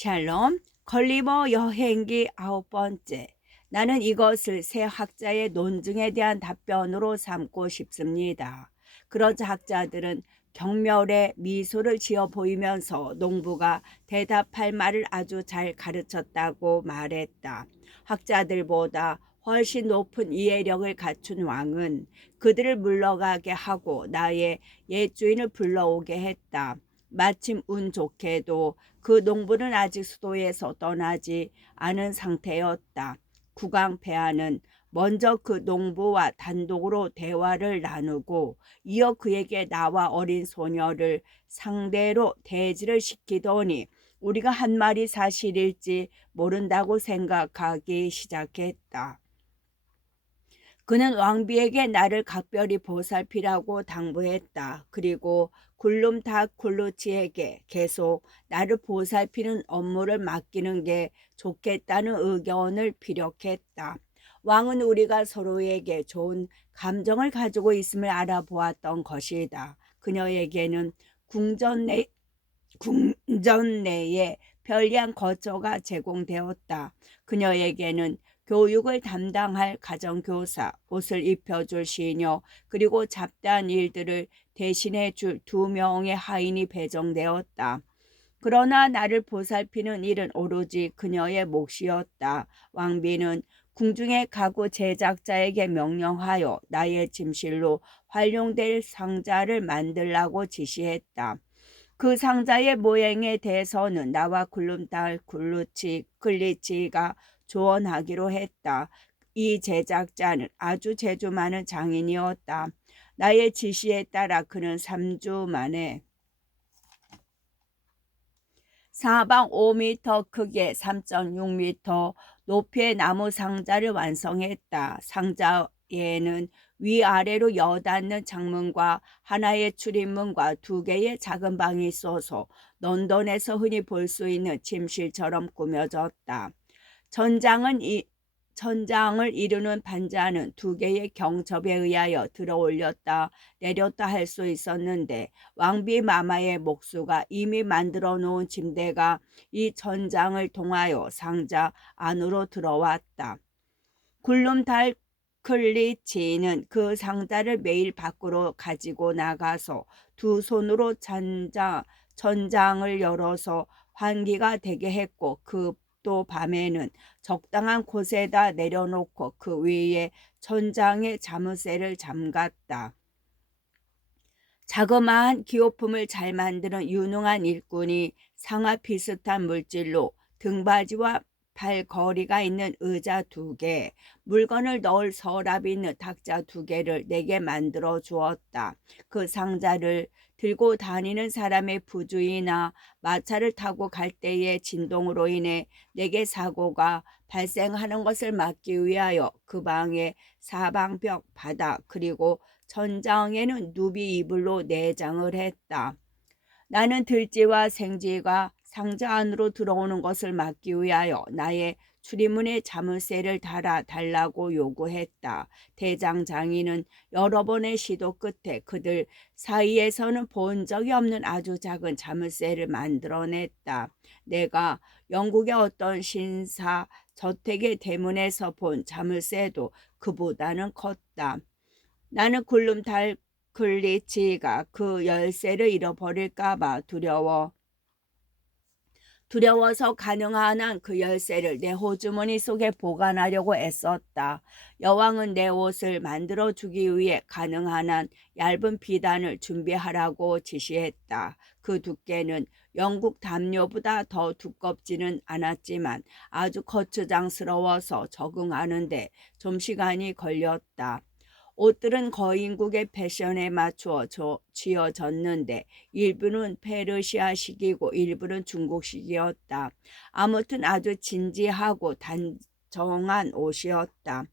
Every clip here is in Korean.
샬롬, 걸리버 여행기 9번째. 나는 이것을 새 학자의 논증에 대한 답변으로 삼고 싶습니다. 그러자 학자들은 경멸의 미소를 지어 보이면서 농부가 대답할 말을 아주 잘 가르쳤다고 말했다. 학자들보다 훨씬 높은 이해력을 갖춘 왕은 그들을 물러가게 하고 나의 옛 주인을 불러오게 했다. 마침 운 좋게도 그 농부는 아직 수도에서 떠나지 않은 상태였다. 국왕폐하는 먼저 그 농부와 단독으로 대화를 나누고 이어 그에게 나와 어린 소녀를 상대로 대지를 시키더니 우리가 한 말이 사실일지 모른다고 생각하기 시작했다. 그는 왕비에게 나를 각별히 보살피라고 당부했다. 그리고 굴룸닥 굴루치에게 계속 나를 보살피는 업무를 맡기는 게 좋겠다는 의견을 피력했다. 왕은 우리가 서로에게 좋은 감정을 가지고 있음을 알아보았던 것이다. 그녀에게는 궁전 내에 편리한 거처가 제공되었다. 그녀에게는 교육을 담당할 가정교사, 옷을 입혀줄 시녀, 그리고 잡다한 일들을 대신해 줄 2명의 하인이 배정되었다. 그러나 나를 보살피는 일은 오로지 그녀의 몫이었다. 왕비는 궁중의 가구 제작자에게 명령하여 나의 짐실로 활용될 상자를 만들라고 지시했다. 그 상자의 모양에 대해서는 나와 굴룸달 클리치가 조언하기로 했다. 이 제작자는 아주 재주 많은 장인이었다. 나의 지시에 따라 그는 3주 만에 사방 5m 크기의 3.6m 높이의 나무 상자를 완성했다. 상자에는 위아래로 여닫는 창문과 하나의 출입문과 2개의 작은 방이 있어서 런던에서 흔히 볼 수 있는 침실처럼 꾸며졌다. 천장을 이루는 반자는 2개의 경첩에 의하여 들어 올렸다 내렸다 할 수 있었는데 왕비 마마의 목수가 이미 만들어 놓은 침대가 이 천장을 통하여 상자 안으로 들어왔다. 굴룸 달클리치는 그 상자를 매일 밖으로 가지고 나가서 2손으로 천장을 열어서 환기가 되게 했고 또 밤에는 적당한 곳에다 내려놓고 그 위에 천장에 자물쇠를 잠갔다. 자그마한 기호품을 잘 만드는 유능한 일꾼이 상아 비슷한 물질로 등받이와 팔걸이가 있는 의자 2개, 물건을 넣을 서랍이 있는 탁자 2개를 내게 만들어 주었다. 그 상자를 들고 다니는 사람의 부주의나 마차를 타고 갈 때의 진동으로 인해 내게 사고가 발생하는 것을 막기 위하여 그 방의 사방벽, 바닥, 그리고 천장에는 누비 이불로 내장을 했다. 나는 들쥐와 생쥐가 상자 안으로 들어오는 것을 막기 위하여 나의 출입문에 자물쇠를 달라고 요구했다. 대장 장인은 여러 번의 시도 끝에 그들 사이에서는 본 적이 없는 아주 작은 자물쇠를 만들어냈다. 내가 영국의 어떤 신사 저택의 대문에서 본 자물쇠도 그보다는 컸다. 나는 굴룸 달클리치가 그 열쇠를 잃어버릴까봐 두려워서 가능한 한 그 열쇠를 내 호주머니 속에 보관하려고 애썼다. 여왕은 내 옷을 만들어 주기 위해 가능한 한 얇은 비단을 준비하라고 지시했다. 그 두께는 영국 담요보다 더 두껍지는 않았지만 아주 거추장스러워서 적응하는데 좀 시간이 걸렸다. 옷들은 거인국의 패션에 맞추어 지어졌는데 일부는 페르시아식이고 일부는 중국식이었다. 아무튼 아주 진지하고 단정한 옷이었다.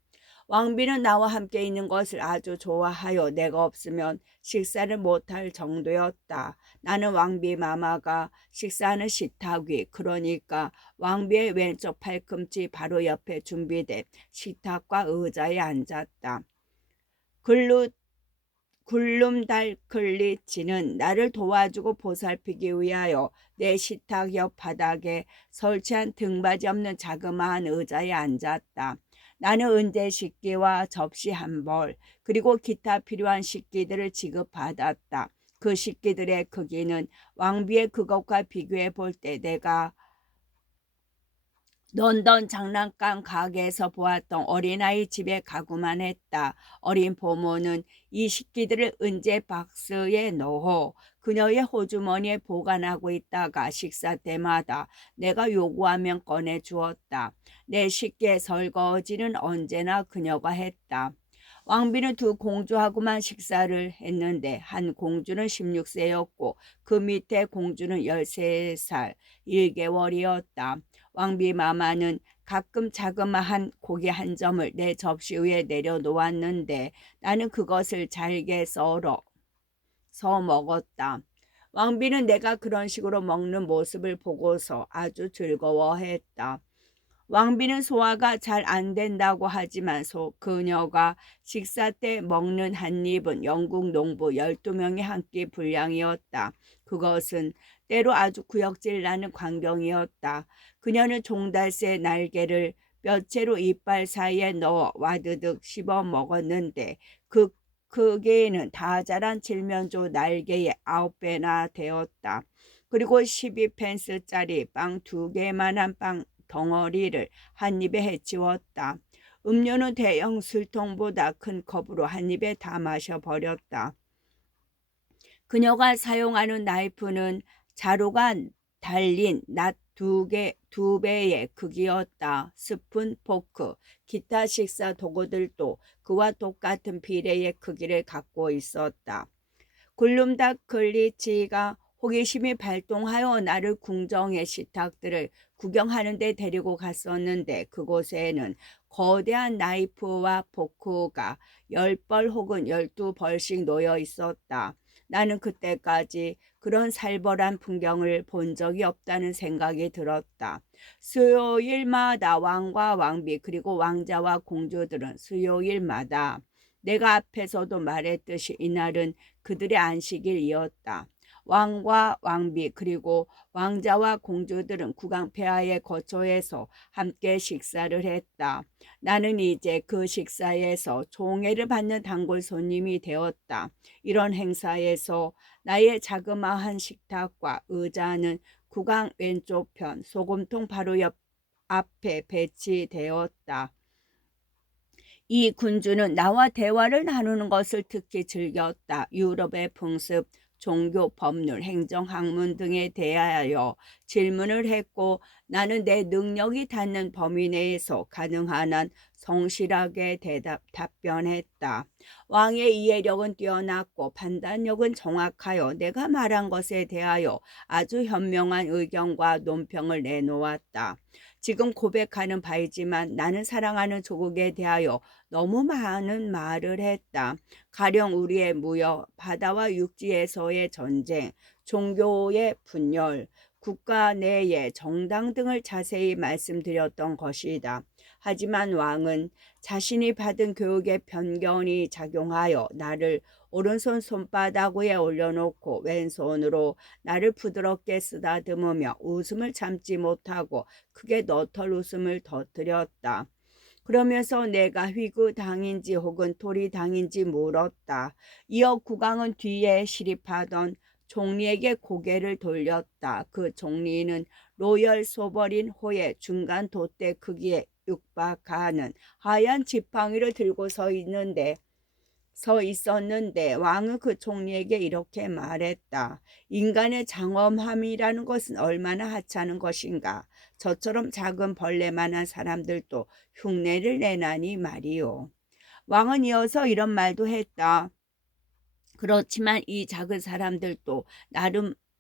왕비는 나와 함께 있는 것을 아주 좋아하여 내가 없으면 식사를 못할 정도였다. 나는 왕비 마마가 식사하는 식탁 위, 그러니까 왕비의 왼쪽 팔꿈치 바로 옆에 준비된 식탁과 의자에 앉았다. 굴룸달클리치는 나를 도와주고 보살피기 위하여 내 식탁 옆 바닥에 설치한 등받이 없는 자그마한 의자에 앉았다. 나는 은제 식기와 접시 한 벌, 그리고 기타 필요한 식기들을 지급받았다. 그 식기들의 크기는 왕비의 그것과 비교해 볼 때 내가 런던 장난감 가게에서 보았던 어린아이 집에 가구만 했다. 어린 보모는 이 식기들을 은제 박스에 넣어 그녀의 호주머니에 보관하고 있다가 식사 때마다 내가 요구하면 꺼내 주었다. 내 식기의 설거지는 언제나 그녀가 했다. 왕비는 두 공주하고만 식사를 했는데 한 공주는 16세였고 그 밑에 공주는 13살 1개월이었다. 왕비 마마는 가끔 자그마한 고기 한 점을 내 접시 위에 내려놓았는데 나는 그것을 잘게 썰어 먹었다. 왕비는 내가 그런 식으로 먹는 모습을 보고서 아주 즐거워했다. 왕비는 소화가 잘 안 된다고 하지만 그녀가 식사 때 먹는 한 입은 영국 농부 12명의 한 끼 분량이었다. 그것은 때로 아주 구역질 나는 광경이었다. 그녀는 종달새 날개를 뼈채로 이빨 사이에 넣어 와드득 씹어 먹었는데 그 크기는 다 자란 칠면조 날개의 9배나 되었다. 그리고 12펜스짜리 빵 2개만한 빵 덩어리를 한 입에 해치웠다. 음료는 대형 술통보다 큰 컵으로 한 입에 다 마셔버렸다. 그녀가 사용하는 나이프는 자루가 달린 낫 2배의 크기였다. 스푼, 포크, 기타 식사 도구들도 그와 똑같은 비례의 크기를 갖고 있었다. 굴룸다클리치가 호기심이 발동하여 나를 궁정의 식탁들을 구경하는 데 데리고 갔었는데 그곳에는 거대한 나이프와 포크가 10벌 혹은 12벌씩 놓여 있었다. 나는 그때까지 그런 살벌한 풍경을 본 적이 없다는 생각이 들었다. 수요일마다 왕과 왕비 그리고 왕자와 공주들은 수요일마다 내가 앞에서도 말했듯이 이날은 그들의 안식일이었다. 왕과 왕비 그리고 왕자와 공주들은 국왕폐하의 거처에서 함께 식사를 했다. 나는 이제 그 식사에서 총애를 받는 단골 손님이 되었다. 이런 행사에서 나의 자그마한 식탁과 의자는 국왕 왼쪽 편 소금통 바로 옆 앞에 배치되었다. 이 군주는 나와 대화를 나누는 것을 특히 즐겼다. 유럽의 풍습, 종교, 법률, 행정, 학문 등에 대하여 질문을 했고 나는 내 능력이 닿는 범위 내에서 가능한 한 성실하게 답변했다. 왕의 이해력은 뛰어났고 판단력은 정확하여 내가 말한 것에 대하여 아주 현명한 의견과 논평을 내놓았다. 지금 고백하는 바이지만 나는 사랑하는 조국에 대하여 너무 많은 말을 했다. 가령 우리의 무역, 바다와 육지에서의 전쟁, 종교의 분열, 국가 내의 정당 등을 자세히 말씀드렸던 것이다. 하지만 왕은 자신이 받은 교육의 편견이 작용하여 나를 오른손 손바닥 위에 올려놓고 왼손으로 나를 부드럽게 쓰다듬으며 웃음을 참지 못하고 크게 너털 웃음을 터뜨렸다. 그러면서 내가 휘그 당인지 혹은 토리 당인지 물었다. 이어 국왕은 뒤에 시립하던 총리에게 고개를 돌렸다. 그 총리는 로열 소벌인 호의 중간 돛대 크기에 육박하는 하얀 지팡이를 들고 서 있었는데 왕은 그 총리에게 이렇게 말했다. 인간의 장엄함이라는 것은 얼마나 하찮은 것인가. 저처럼 작은 벌레만한 사람들도 흉내를 내나니 말이오. 왕은 이어서 이런 말도 했다. 그렇지만 이 작은 사람들도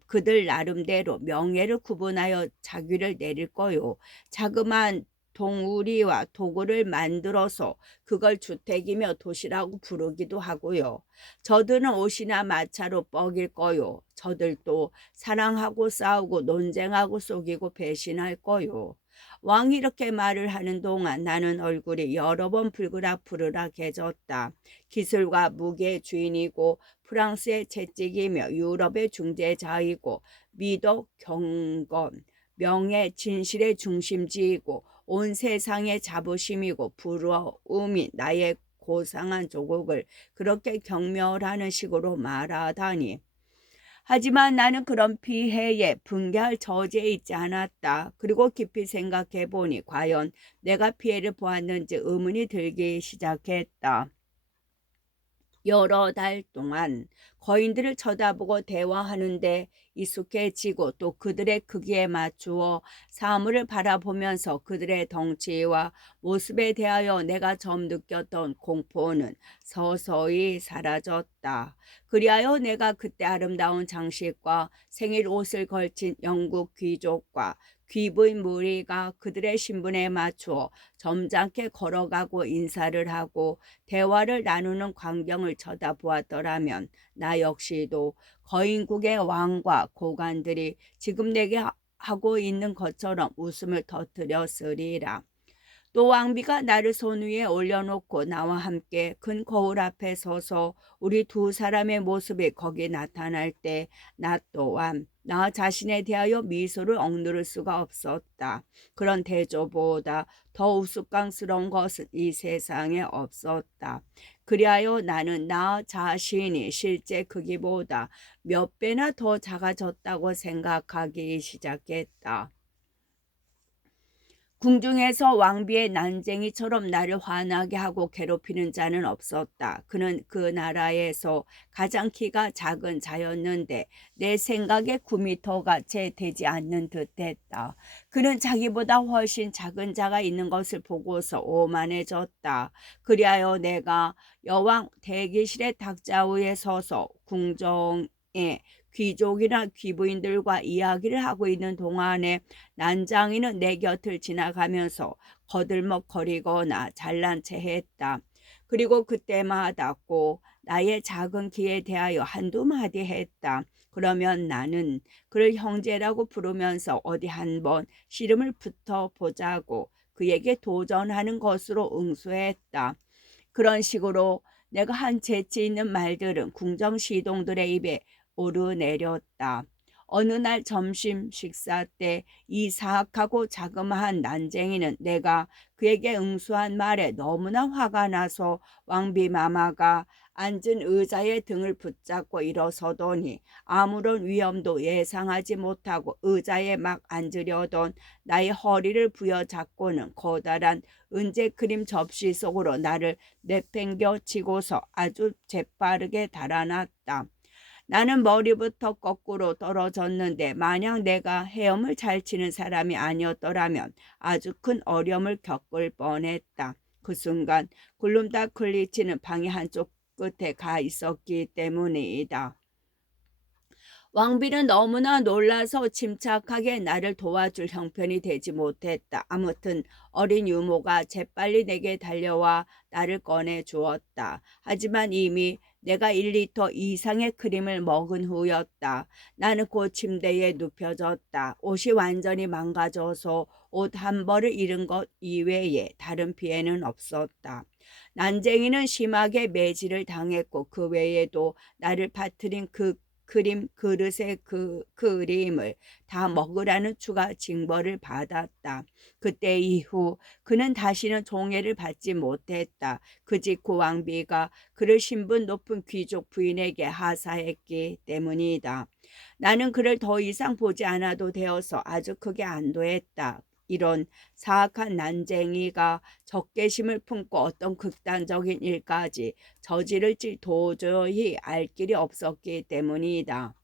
그들 나름대로 명예를 구분하여 자귀를 내릴 거요. 자그마한 동우리와 도구를 만들어서 그걸 주택이며 도시라고 부르기도 하고요. 저들은 옷이나 마차로 뻐길 거요. 저들도 사랑하고 싸우고 논쟁하고 속이고 배신할 거요. 왕이 이렇게 말을 하는 동안 나는 얼굴이 여러 번 붉으락부르락해졌다. 기술과 무기의 주인이고 프랑스의 채찍이며 유럽의 중재자이고 미덕, 경건, 명예, 진실의 중심지이고 온 세상의 자부심이고 부러움이 나의 고상한 조국을 그렇게 경멸하는 식으로 말하다니. 하지만 나는 그런 피해에 분개할 처지에 있지 않았다. 그리고 깊이 생각해 보니 과연 내가 피해를 보았는지 의문이 들기 시작했다. 여러 달 동안 거인들을 쳐다보고 대화하는데 익숙해지고 또 그들의 크기에 맞추어 사물을 바라보면서 그들의 덩치와 모습에 대하여 내가 처음 느꼈던 공포는 서서히 사라졌다. 그리하여 내가 그때 아름다운 장식과 생일 옷을 걸친 영국 귀족과 귀부인 무리가 그들의 신분에 맞추어 점잖게 걸어가고 인사를 하고 대화를 나누는 광경을 쳐다보았더라면 나 역시도 거인국의 왕과 고관들이 지금 내게 하고 있는 것처럼 웃음을 터뜨렸으리라. 또 왕비가 나를 손 위에 올려놓고 나와 함께 큰 거울 앞에 서서 우리 두 사람의 모습이 거기 나타날 때 나 또한 나 자신에 대하여 미소를 억누를 수가 없었다. 그런 대조보다 더 우스꽝스러운 것은 이 세상에 없었다. 그리하여 나는 나 자신이 실제 크기보다 몇 배나 더 작아졌다고 생각하기 시작했다. 궁중에서 왕비의 난쟁이처럼 나를 화나게 하고 괴롭히는 자는 없었다. 그는 그 나라에서 가장 키가 작은 자였는데 내 생각에 9미터가 채 되지 않는 듯했다. 그는 자기보다 훨씬 작은 자가 있는 것을 보고서 오만해졌다. 그리하여 내가 여왕 대기실의 탁자 위에 서서 궁정에 귀족이나 귀부인들과 이야기를 하고 있는 동안에 난장이는 내 곁을 지나가면서 거들먹거리거나 잘난 체 했다. 그리고 그때마다 꼭 나의 작은 키에 대하여 한두 마디 했다. 그러면 나는 그를 형제라고 부르면서 어디 한번 씨름을 붙어보자고 그에게 도전하는 것으로 응수했다. 그런 식으로 내가 한 재치 있는 말들은 궁정 시동들의 입에 오르내렸다. 어느 날 점심 식사 때 이 사악하고 자그마한 난쟁이는 내가 그에게 응수한 말에 너무나 화가 나서 왕비 마마가 앉은 의자의 등을 붙잡고 일어서더니 아무런 위험도 예상하지 못하고 의자에 막 앉으려던 나의 허리를 부여잡고는 커다란 은재 크림 접시 속으로 나를 내팽겨 치고서 아주 재빠르게 달아났다. 나는 머리부터 거꾸로 떨어졌는데 만약 내가 헤엄을 잘 치는 사람이 아니었더라면 아주 큰 어려움을 겪을 뻔했다. 그 순간 굴름다클리치는 방의 한쪽 끝에 가 있었기 때문이다. 왕비는 너무나 놀라서 침착하게 나를 도와줄 형편이 되지 못했다. 아무튼 어린 유모가 재빨리 내게 달려와 나를 꺼내 주었다. 하지만 이미 내가 1리터 이상의 크림을 먹은 후였다. 나는 곧 침대에 눕혀졌다. 옷이 완전히 망가져서 옷 한 벌을 잃은 것 이외에 다른 피해는 없었다. 난쟁이는 심하게 매질을 당했고 그 외에도 나를 파뜨린 그 크림 그릇의 그림을 다 먹으라는 추가 징벌을 받았다. 그때 이후 그는 다시는 종애를 받지 못했다. 그 직후 왕비가 그를 신분 높은 귀족 부인에게 하사했기 때문이다. 나는 그를 더 이상 보지 않아도 되어서 아주 크게 안도했다. 이런 사악한 난쟁이가 적개심을 품고 어떤 극단적인 일까지 저지를지 도저히 알 길이 없었기 때문이다.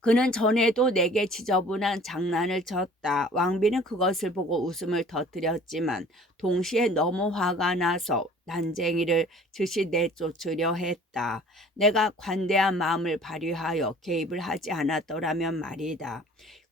그는 전에도 내게 지저분한 장난을 쳤다. 왕비는 그것을 보고 웃음을 터뜨렸지만 동시에 너무 화가 나서 난쟁이를 즉시 내쫓으려 했다. 내가 관대한 마음을 발휘하여 개입을 하지 않았더라면 말이다.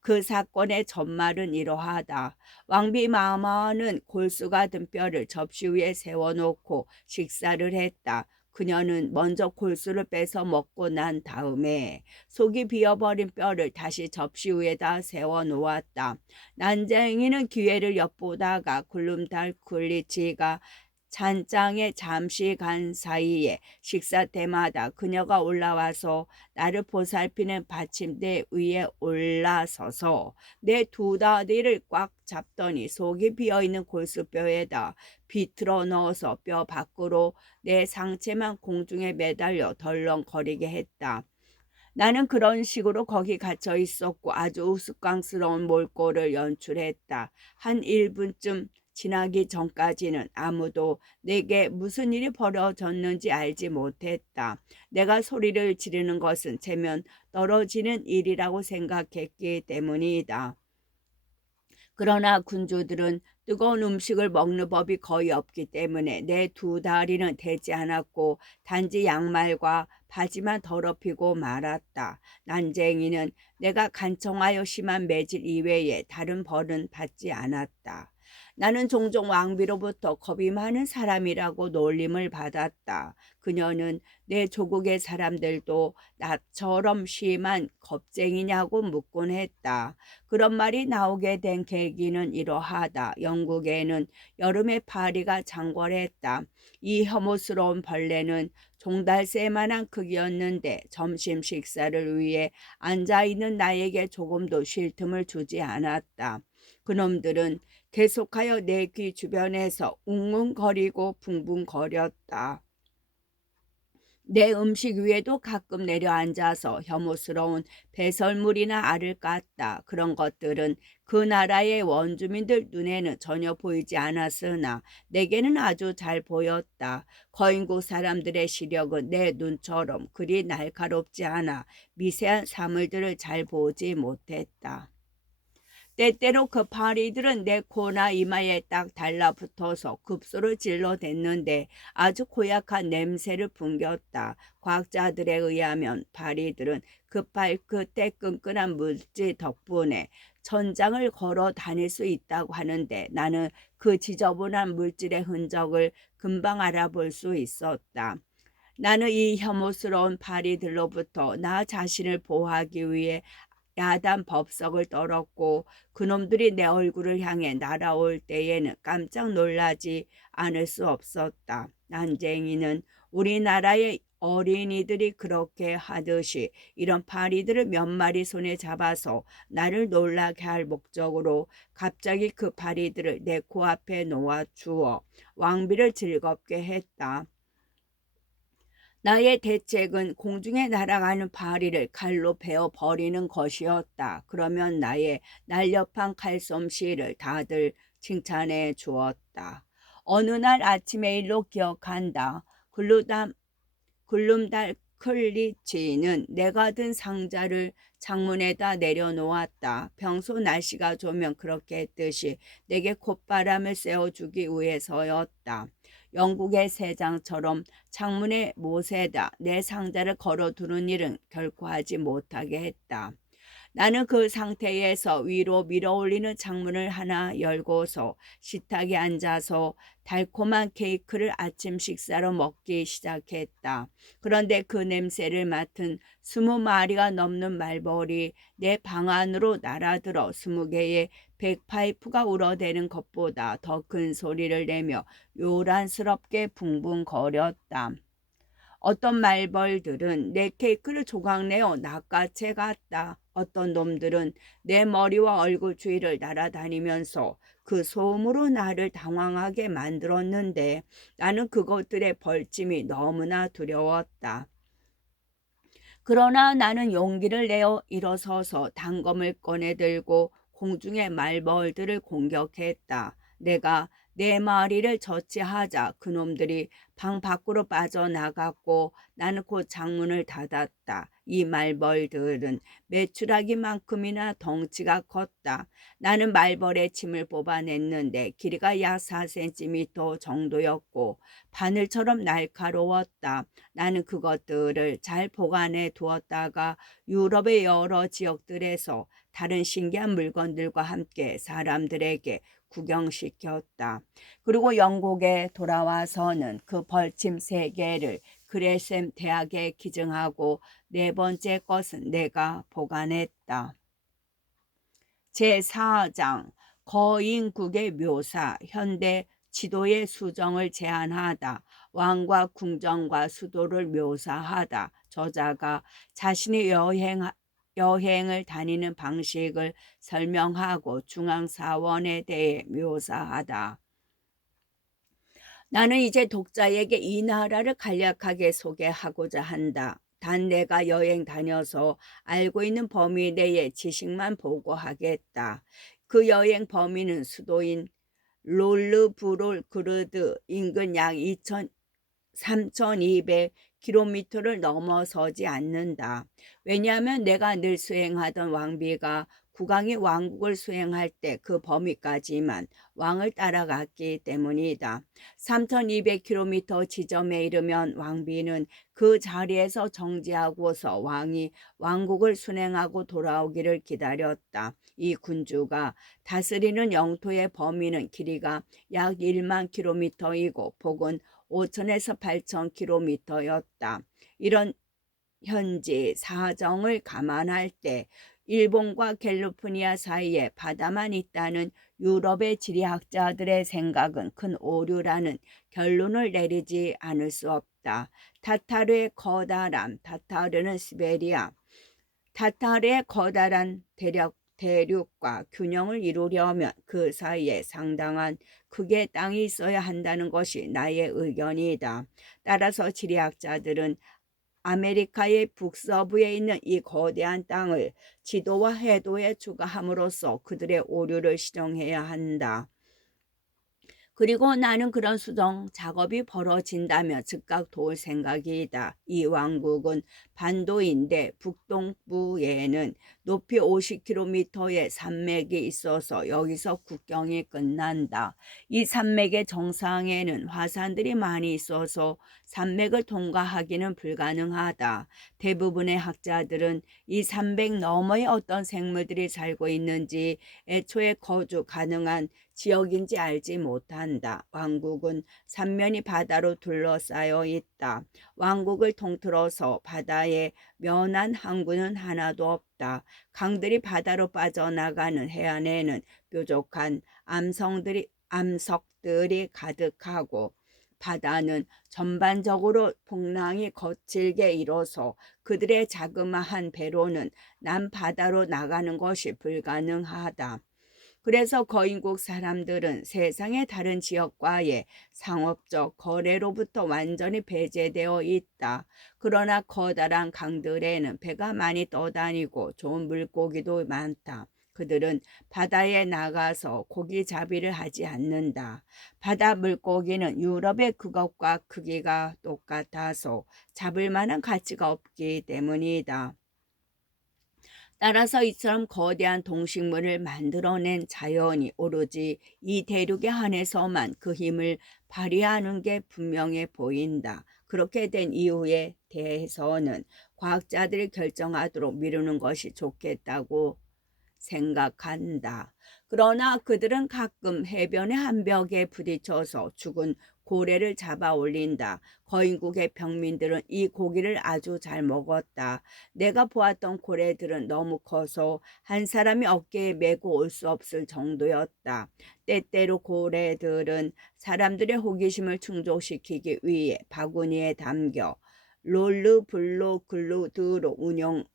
그 사건의 전말은 이러하다. 왕비 마마는 골수 같은 뼈를 접시 위에 세워놓고 식사를 했다. 그녀는 먼저 골수를 빼서 먹고 난 다음에 속이 비어버린 뼈를 다시 접시 위에다 세워놓았다. 난쟁이는 기회를 엿보다가 굴름달굴리 지가 찬장에 잠시 간 사이에 식사 때마다 그녀가 올라와서 나를 보살피는 받침대 위에 올라서서 내 두 다리를 꽉 잡더니 속이 비어있는 골수뼈에다 비틀어 넣어서 뼈 밖으로 내 상체만 공중에 매달려 덜렁거리게 했다. 나는 그런 식으로 거기 갇혀 있었고 아주 우스꽝스러운 몰골을 연출했다. 한 1분쯤 지나기 전까지는 아무도 내게 무슨 일이 벌어졌는지 알지 못했다. 내가 소리를 지르는 것은 체면 떨어지는 일이라고 생각했기 때문이다. 그러나 군주들은 뜨거운 음식을 먹는 법이 거의 없기 때문에 내 두 다리는 되지 않았고 단지 양말과 바지만 더럽히고 말았다. 난쟁이는 내가 간청하여 심한 매질 이외에 다른 벌은 받지 않았다. 나는 종종 왕비로부터 겁이 많은 사람이라고 놀림을 받았다. 그녀는 내 조국의 사람들도 나처럼 심한 겁쟁이냐고 묻곤 했다. 그런 말이 나오게 된 계기는 이러하다. 영국에는 여름에 파리가 장궐했다. 이 혐오스러운 벌레는 종달새만한 크기였는데 점심 식사를 위해 앉아있는 나에게 조금도 쉴 틈을 주지 않았다. 그놈들은 계속하여 내 귀 주변에서 웅웅거리고 붕붕거렸다. 내 음식 위에도 가끔 내려앉아서 혐오스러운 배설물이나 알을 깠다. 그런 것들은 그 나라의 원주민들 눈에는 전혀 보이지 않았으나 내게는 아주 잘 보였다. 거인국 사람들의 시력은 내 눈처럼 그리 날카롭지 않아 미세한 사물들을 잘 보지 못했다. 때때로 그 파리들은 내 코나 이마에 딱 달라붙어서 급소를 질러댔는데 아주 고약한 냄새를 풍겼다. 과학자들에 의하면 파리들은 급할 그때 끈끈한 물질 덕분에 천장을 걸어 다닐 수 있다고 하는데 나는 그 지저분한 물질의 흔적을 금방 알아볼 수 있었다. 나는 이 혐오스러운 파리들로부터 나 자신을 보호하기 위해 야단 법석을 떨었고 그놈들이 내 얼굴을 향해 날아올 때에는 깜짝 놀라지 않을 수 없었다. 난쟁이는 우리나라의 어린이들이 그렇게 하듯이 이런 파리들을 몇 마리 손에 잡아서 나를 놀라게 할 목적으로 갑자기 그 파리들을 내 코앞에 놓아주어 왕비를 즐겁게 했다. 나의 대책은 공중에 날아가는 파리를 칼로 베어 버리는 것이었다. 그러면 나의 날렵한 칼솜씨를 다들 칭찬해 주었다. 어느 날 아침의 일로 기억한다. 글룸달클리치는 내가 든 상자를 창문에다 내려놓았다. 평소 날씨가 좋으면 그렇게 했듯이 내게 콧바람을 쐬어주기 위해서였다. 영국의 새장처럼 창문에 못에다 내 상자를 걸어두는 일은 결코 하지 못하게 했다. 나는 그 상태에서 위로 밀어올리는 창문을 하나 열고서 식탁에 앉아서 달콤한 케이크를 아침 식사로 먹기 시작했다. 그런데 그 냄새를 맡은 20마리가 넘는 말벌이 내 방 안으로 날아들어 20개의 백파이프가 울어대는 것보다 더 큰 소리를 내며 요란스럽게 붕붕거렸다. 어떤 말벌들은 내 케이크를 조각내어 낚아채 갔다. 어떤 놈들은 내 머리와 얼굴 주위를 날아다니면서 그 소음으로 나를 당황하게 만들었는데 나는 그것들의 벌침이 너무나 두려웠다. 그러나 나는 용기를 내어 일어서서 단검을 꺼내들고 공중의 말벌들을 공격했다. 내가 네 마리를 처치하자 그놈들이 방 밖으로 빠져나갔고 나는 곧 창문을 닫았다. 이 말벌들은 메추라기만큼이나 덩치가 컸다. 나는 말벌의 침을 뽑아냈는데 길이가 약 4cm 정도였고 바늘처럼 날카로웠다. 나는 그것들을 잘 보관해 두었다가 유럽의 여러 지역들에서 다른 신기한 물건들과 함께 사람들에게 구경시켰다. 그리고 영국에 돌아와서는 그 벌침 3개를 그레셈 대학에 기증하고 4번째 것은 내가 보관했다. 제4장 거인국의 묘사, 현대 지도의 수정을 제안하다. 왕과 궁정과 수도를 묘사하다. 저자가 자신의 여행을 다니는 방식을 설명하고 중앙사원에 대해 묘사하다. 나는 이제 독자에게 이 나라를 간략하게 소개하고자 한다. 단 내가 여행 다녀서 알고 있는 범위 내의 지식만 보고하겠다. 그 여행 범위는 수도인 롤르브르그르드 인근 약 3,200km를 넘어서지 않는다. 왜냐하면 내가 늘 수행하던 왕비가 국왕이 왕국을 수행할 때 그 범위까지만 왕을 따라갔기 때문이다. 3,200km 지점에 이르면 왕비는 그 자리에서 정지하고서 왕이 왕국을 순행하고 돌아오기를 기다렸다. 이 군주가 다스리는 영토의 범위는 길이가 약 1만 킬로미터이고 폭은 5,000에서 8,000km였다. 이런 현지 사정을 감안할 때 일본과 캘리포니아 사이에 바다만 있다는 유럽의 지리학자들의 생각은 큰 오류라는 결론을 내리지 않을 수 없다. 타타르의 커다란 타타르는 시베리아, 타타르의 커다란 대륙과 균형을 이루려면 그 사이에 상당한 크기의 땅이 있어야 한다는 것이 나의 의견이다. 따라서 지리학자들은 아메리카의 북서부에 있는 이 거대한 땅을 지도와 해도에 추가함으로써 그들의 오류를 시정해야 한다. 그리고 나는 그런 수정 작업이 벌어진다면 즉각 도울 생각이다. 이 왕국은 반도인데 북동부에는 높이 50km의 산맥이 있어서 여기서 국경이 끝난다. 이 산맥의 정상에는 화산들이 많이 있어서 산맥을 통과하기는 불가능하다. 대부분의 학자들은 이 산맥 너머에 어떤 생물들이 살고 있는지 애초에 거주 가능한 지역인지 알지 못한다. 왕국은 삼면이 바다로 둘러싸여 있다. 왕국을 통틀어서 바다에 면한 항구는 하나도 없다. 강들이 바다로 빠져나가는 해안에는 뾰족한 암석들이 가득하고 바다는 전반적으로 풍랑이 거칠게 일어서 그들의 자그마한 배로는 남바다로 나가는 것이 불가능하다. 그래서 거인국 사람들은 세상의 다른 지역과의 상업적 거래로부터 완전히 배제되어 있다. 그러나 커다란 강들에는 배가 많이 떠다니고 좋은 물고기도 많다. 그들은 바다에 나가서 고기잡이를 하지 않는다. 바다 물고기는 유럽의 그것과 크기가 똑같아서 잡을 만한 가치가 없기 때문이다. 따라서 이처럼 거대한 동식물을 만들어낸 자연이 오로지 이 대륙에 한해서만 그 힘을 발휘하는 게 분명해 보인다. 그렇게 된 이유에 대해서는 과학자들이 결정하도록 미루는 것이 좋겠다고 생각한다. 그러나 그들은 가끔 해변의 한 벽에 부딪혀서 죽은 고래를 잡아 올린다. 거인국의 평민들은 이 고기를 아주 잘 먹었다. 내가 보았던 고래들은 너무 커서 한 사람이 어깨에 메고 올 수 없을 정도였다. 때때로 고래들은 사람들의 호기심을 충족시키기 위해 바구니에 담겨 롤르블로글루드로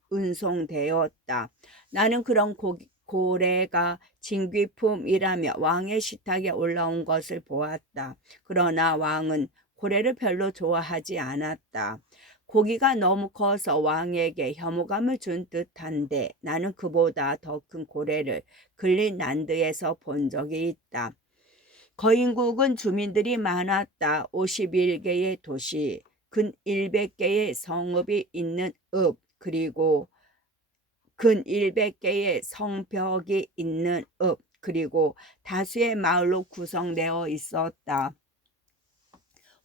운송되었다. 나는 그런 고래가 진귀품이라며 왕의 식탁에 올라온 것을 보았다. 그러나 왕은 고래를 별로 좋아하지 않았다. 고기가 너무 커서 왕에게 혐오감을 준 듯한데 나는 그보다 더 큰 고래를 그린란드에서 본 적이 있다. 거인국은 주민들이 많았다. 51개의 도시, 근 100개의 성읍이 있는 읍, 그리고 근 100개의 성벽이 있는 읍, 그리고 다수의 마을로 구성되어 있었다.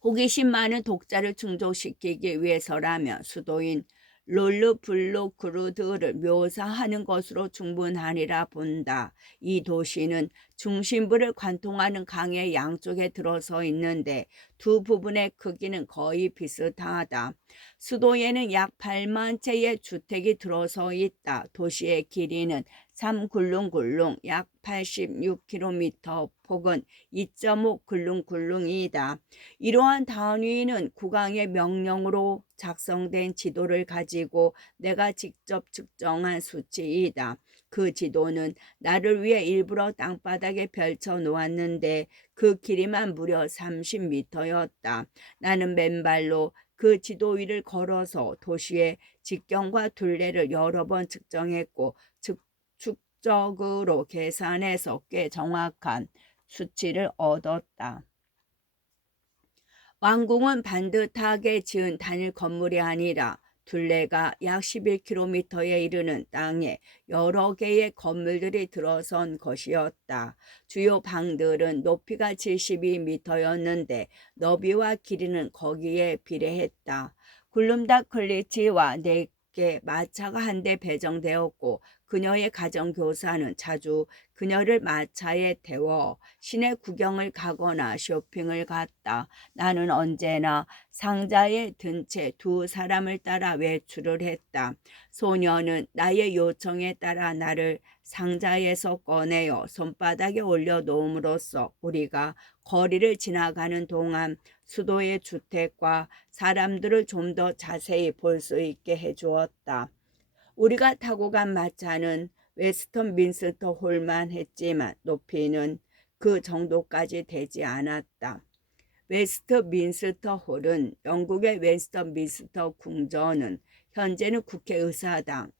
호기심 많은 독자를 충족시키기 위해서라면 수도인 롤르블로크르드를 묘사하는 것으로 충분하리라 본다. 이 도시는 중심부를 관통하는 강의 양쪽에 들어서 있는데 두 부분의 크기는 거의 비슷하다. 수도에는 약 8만 채의 주택이 들어서 있다. 도시의 길이는 3굴릉굴릉 약 86km, 폭은 2.5 굴릉굴릉이다. 이러한 단위는 국왕의 명령으로 작성된 지도를 가지고 내가 직접 측정한 수치이다. 그 지도는 나를 위해 일부러 땅바닥에 펼쳐 놓았는데 그 길이만 무려 30m였다. 나는 맨발로 그 지도 위를 걸어서 도시의 직경과 둘레를 여러 번 측정했고 축적으로 계산해서 꽤 정확한 수치를 얻었다. 왕궁은 반듯하게 지은 단일 건물이 아니라 둘레가 약 11km에 이르는 땅에 여러 개의 건물들이 들어선 것이었다. 주요 방들은 높이가 72m였는데 너비와 길이는 거기에 비례했다. 굴룸다 클리치와 4개 마차가 한대 배정되었고 그녀의 가정교사는 자주 그녀를 마차에 태워 시내 구경을 가거나 쇼핑을 갔다. 나는 언제나 상자에 든 채 두 사람을 따라 외출을 했다. 소녀는 나의 요청에 따라 나를 상자에서 꺼내어 손바닥에 올려놓음으로써 우리가 거리를 지나가는 동안 수도의 주택과 사람들을 좀 더 자세히 볼 수 있게 해주었다. 우리가 타고 간 마차는 웨스턴 민스터 홀만 했지만 높이는 그 정도까지 되지 않았다. 웨스트민스터 홀은 영국의 웨스트민스터 궁전은 현재는 국회의사당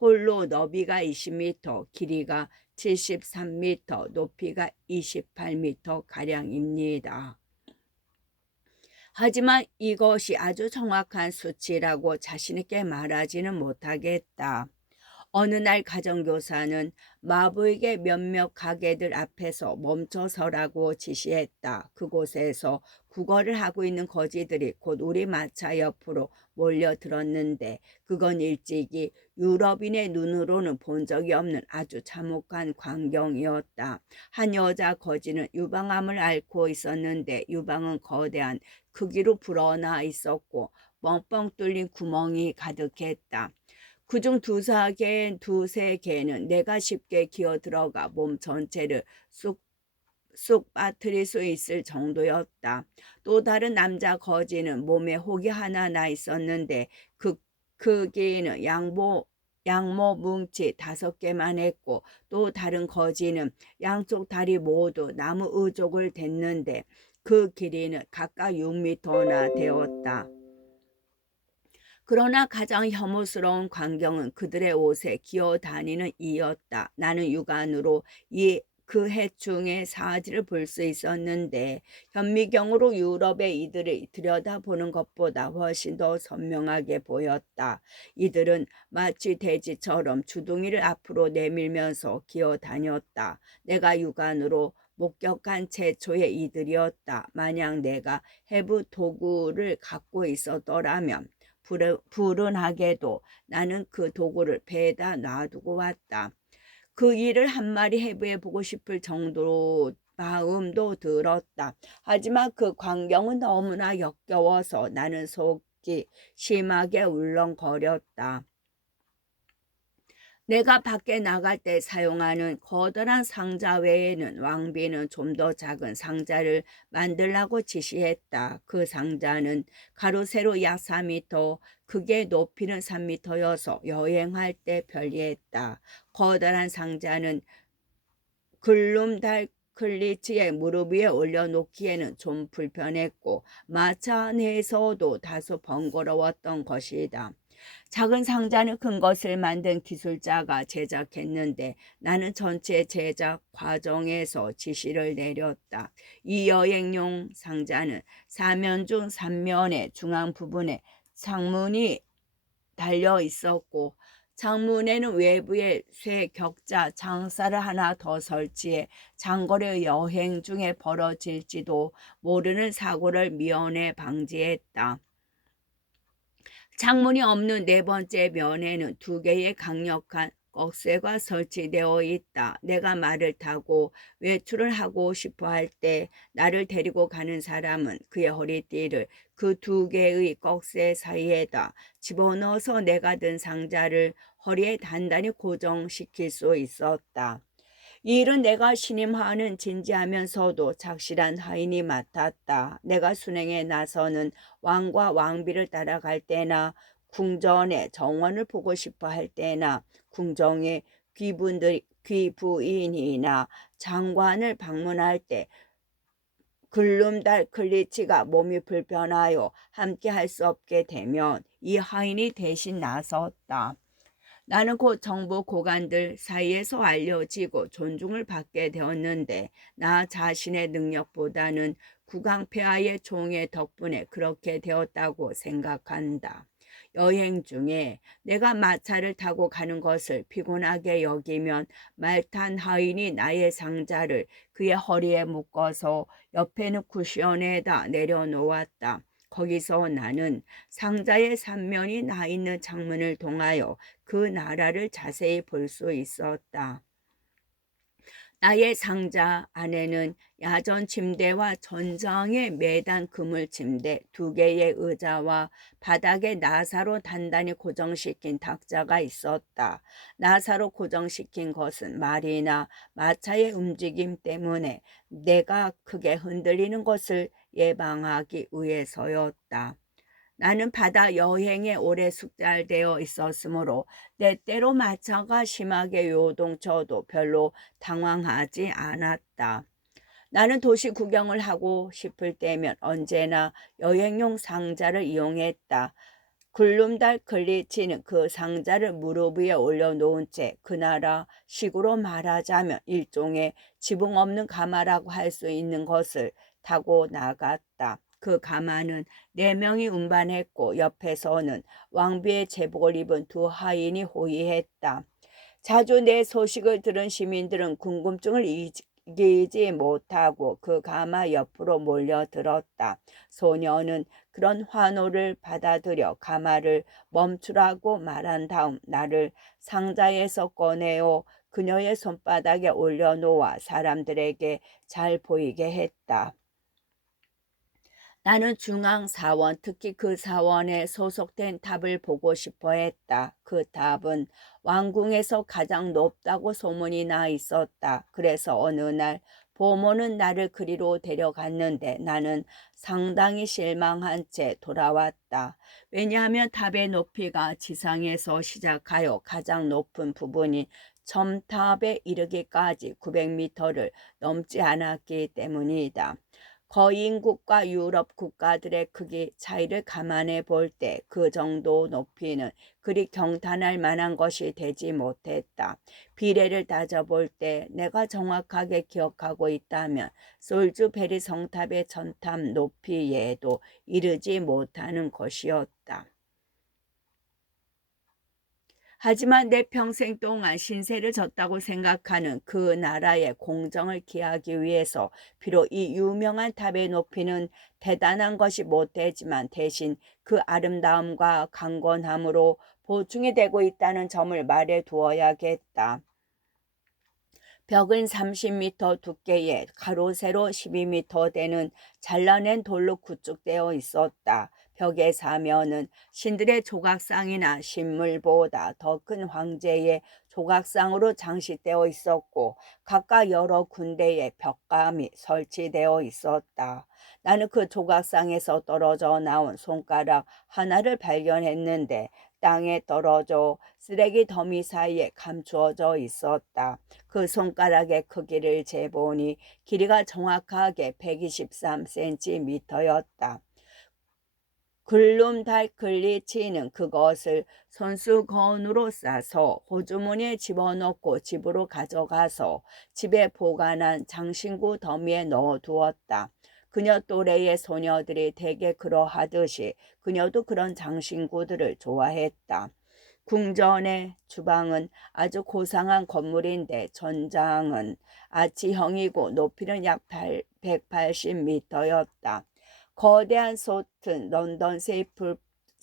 홀로 너비가 20m, 길이가 73m, 높이가 28m 가량입니다. 하지만 이것이 아주 정확한 수치라고 자신있게 말하지는 못하겠다. 어느 날 가정교사는 마부에게 몇몇 가게들 앞에서 멈춰서라고 지시했다. 그곳에서 구걸을 하고 있는 거지들이 곧 우리 마차 옆으로 몰려들었는데 그건 일찍이 유럽인의 눈으로는 본 적이 없는 아주 참혹한 광경이었다. 한 여자 거지는 유방암을 앓고 있었는데 유방은 거대한 크기로 불어나 있었고 뻥뻥 뚫린 구멍이 가득했다. 그중 두세 개는 내가 쉽게 기어들어가 몸 전체를 쑥 빠뜨릴 수 있을 정도였다. 또 다른 남자 거지는 몸에 혹이 하나 나 있었는데 그 크기는 양모 뭉치 5개만 했고 또 다른 거지는 양쪽 다리 모두 나무 의족을 댔는데 그 길이는 각각 6m나 되었다. 그러나 가장 혐오스러운 광경은 그들의 옷에 기어다니는 이였다. 나는 육안으로 그 해충의 사지를 볼 수 있었는데 현미경으로 유럽의 이들을 들여다보는 것보다 훨씬 더 선명하게 보였다. 이들은 마치 돼지처럼 주둥이를 앞으로 내밀면서 기어다녔다. 내가 육안으로 목격한 최초의 이들이었다. 만약 내가 해부 도구를 갖고 있었더라면 불운하게도 나는 그 도구를 배에다 놔두고 왔다. 그 일을 한 마리 해부해보고 싶을 정도로 마음도 들었다. 하지만 그 광경은 너무나 역겨워서 나는 속이 심하게 울렁거렸다. 내가 밖에 나갈 때 사용하는 커다란 상자 외에는 왕비는 좀 더 작은 상자를 만들라고 지시했다. 그 상자는 가로 세로 약 4m, 크게 높이는 3m여서 여행할 때 편리했다. 커다란 상자는 글룸달클리치의 무릎 위에 올려놓기에는 좀 불편했고 마차 내에서도 다소 번거로웠던 것이다. 작은 상자는 큰 것을 만든 기술자가 제작했는데 나는 전체 제작 과정에서 지시를 내렸다. 이 여행용 상자는 사면 중 3면의 중앙 부분에 창문이 달려 있었고 창문에는 외부에 쇠 격자 장사를 하나 더 설치해 장거리 여행 중에 벌어질지도 모르는 사고를 미연에 방지했다. 창문이 없는 네 번째 면에는 두 개의 강력한 꺽쇠가 설치되어 있다. 내가 말을 타고 외출을 하고 싶어 할 때 나를 데리고 가는 사람은 그의 허리띠를 그 두 개의 꺽쇠 사이에다 집어넣어서 내가 든 상자를 허리에 단단히 고정시킬 수 있었다. 이 일은 내가 신임하는 진지하면서도 착실한 하인이 맡았다. 내가 순행에 나서는 왕과 왕비를 따라갈 때나 궁전의 정원을 보고 싶어 할 때나 궁정의 귀부인이나 장관을 방문할 때 글룸달 클리치가 몸이 불편하여 함께 할 수 없게 되면 이 하인이 대신 나섰다. 나는 곧 정부 고관들 사이에서 알려지고 존중을 받게 되었는데 나 자신의 능력보다는 국왕폐하의 종의 덕분에 그렇게 되었다고 생각한다. 여행 중에 내가 마차를 타고 가는 것을 피곤하게 여기면 말탄 하인이 나의 상자를 그의 허리에 묶어서 옆에는 쿠션에다 내려놓았다. 거기서 나는 상자의 삼면이 나 있는 창문을 통하여 그 나라를 자세히 볼 수 있었다. 나의 상자 안에는 야전 침대와 전장에 매단 그물 침대, 두 개의 의자와 바닥에 나사로 단단히 고정시킨 탁자가 있었다. 나사로 고정시킨 것은 말이나 마차의 움직임 때문에 내가 크게 흔들리는 것을 예방하기 위해서였다. 나는 바다 여행에 오래 숙달되어 있었으므로 때때로 마차가 심하게 요동쳐도 별로 당황하지 않았다. 나는 도시 구경을 하고 싶을 때면 언제나 여행용 상자를 이용했다. 굴룸달 클리치는 그 상자를 무릎 위에 올려놓은 채 그 나라 식으로 말하자면 일종의 지붕 없는 가마라고 할 수 있는 것을 타고 나갔다. 그 가마는 4명이 운반했고 옆에서는 왕비의 제복을 입은 두 하인이 호위했다. 자주 내 소식을 들은 시민들은 궁금증을 이기지 못하고 그 가마 옆으로 몰려들었다. 소녀는 그런 환호를 받아들여 가마를 멈추라고 말한 다음 나를 상자에서 꺼내어 그녀의 손바닥에 올려놓아 사람들에게 잘 보이게 했다. 나는 중앙 사원, 특히 그 사원에 소속된 탑을 보고 싶어 했다. 그 탑은 왕궁에서 가장 높다고 소문이 나 있었다. 그래서 어느 날 보모는 나를 그리로 데려갔는데 나는 상당히 실망한 채 돌아왔다. 왜냐하면 탑의 높이가 지상에서 시작하여 가장 높은 부분이 첨탑에 이르기까지 900m를 넘지 않았기 때문이다. 거인국과 유럽 국가들의 크기 차이를 감안해 볼 때 그 정도 높이는 그리 경탄할 만한 것이 되지 못했다. 비례를 따져볼 때 내가 정확하게 기억하고 있다면 솔즈베리 성탑의 전탑 높이에도 이르지 못하는 것이었다. 하지만 내 평생 동안 신세를 졌다고 생각하는 그 나라의 공정을 기하기 위해서 비록 이 유명한 탑의 높이는 대단한 것이 못되지만 대신 그 아름다움과 강건함으로 보충이 되고 있다는 점을 말해 두어야겠다. 벽은 30m 두께에 가로 세로 12m 되는 잘라낸 돌로 구축되어 있었다. 벽의 사면은 신들의 조각상이나 신물보다 더 큰 황제의 조각상으로 장식되어 있었고 각각 여러 군데에 벽감이 설치되어 있었다. 나는 그 조각상에서 떨어져 나온 손가락 하나를 발견했는데 땅에 떨어져 쓰레기 더미 사이에 감추어져 있었다. 그 손가락의 크기를 재보니 길이가 정확하게 123cm였다. 글룸달클리치는 그것을 손수건으로 싸서 호주머니에 집어넣고 집으로 가져가서 집에 보관한 장신구 더미에 넣어두었다. 그녀 또래의 소녀들이 대개 그러하듯이 그녀도 그런 장신구들을 좋아했다. 궁전의 주방은 아주 고상한 건물인데 전장은 아치형이고 높이는 약 180m였다. 거대한 솥은 런던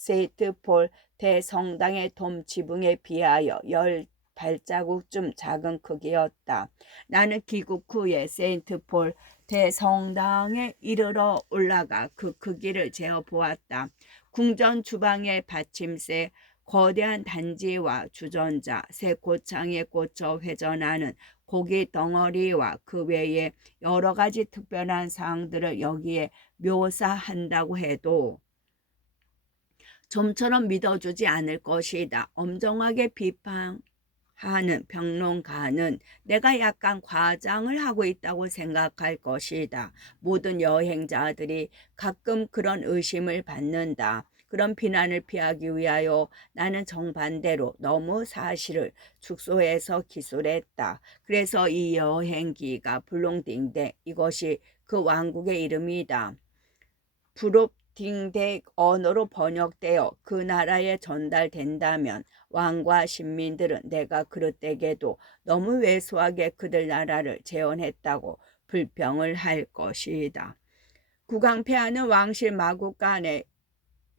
세인트폴 대성당의 돔 지붕에 비하여 10발자국쯤 작은 크기였다. 나는 귀국 후에 세인트폴 대성당에 이르러 올라가 그 크기를 재어 보았다. 궁전 주방의 받침새, 거대한 단지와 주전자, 새 고창에 꽂혀 회전하는 고기 덩어리와 그 외에 여러 가지 특별한 사항들을 여기에 묘사한다고 해도 좀처럼 믿어주지 않을 것이다. 엄정하게 비판하는 평론가는 내가 약간 과장을 하고 있다고 생각할 것이다. 모든 여행자들이 가끔 그런 의심을 받는다. 그런 비난을 피하기 위하여 나는 정반대로 너무 사실을 축소해서 기술했다. 그래서 이 여행기가 블롱딩데 이것이 그 왕국의 이름이다. 브롭딩덱 언어로 번역되어 그 나라에 전달된다면 왕과 신민들은 내가 그릇되게도 너무 왜소하게 그들 나라를 재현했다고 불평을 할 것이다. 국왕폐하는 왕실 마국간에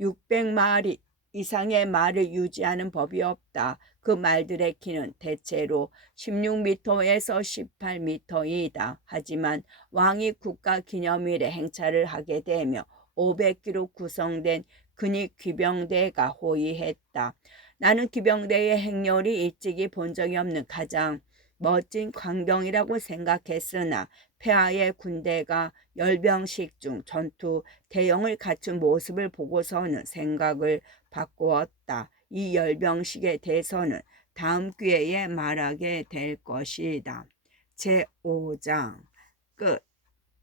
600마리 이상의 말을 유지하는 법이 없다. 그 말들의 키는 대체로 16m에서 18m이다. 하지만 왕이 국가기념일에 행차를 하게 되며 500기로 구성된 근익 귀병대가 호위했다. 나는 귀병대의 행렬이 일찍이 본 적이 없는 가장 멋진 광경이라고 생각했으나 폐하의 군대가 열병식 중 전투 대형을 갖춘 모습을 보고서는 생각을 바꾸었다. 이 열병식에 대해서는 다음 기회에 말하게 될 것이다. 제5장 끝.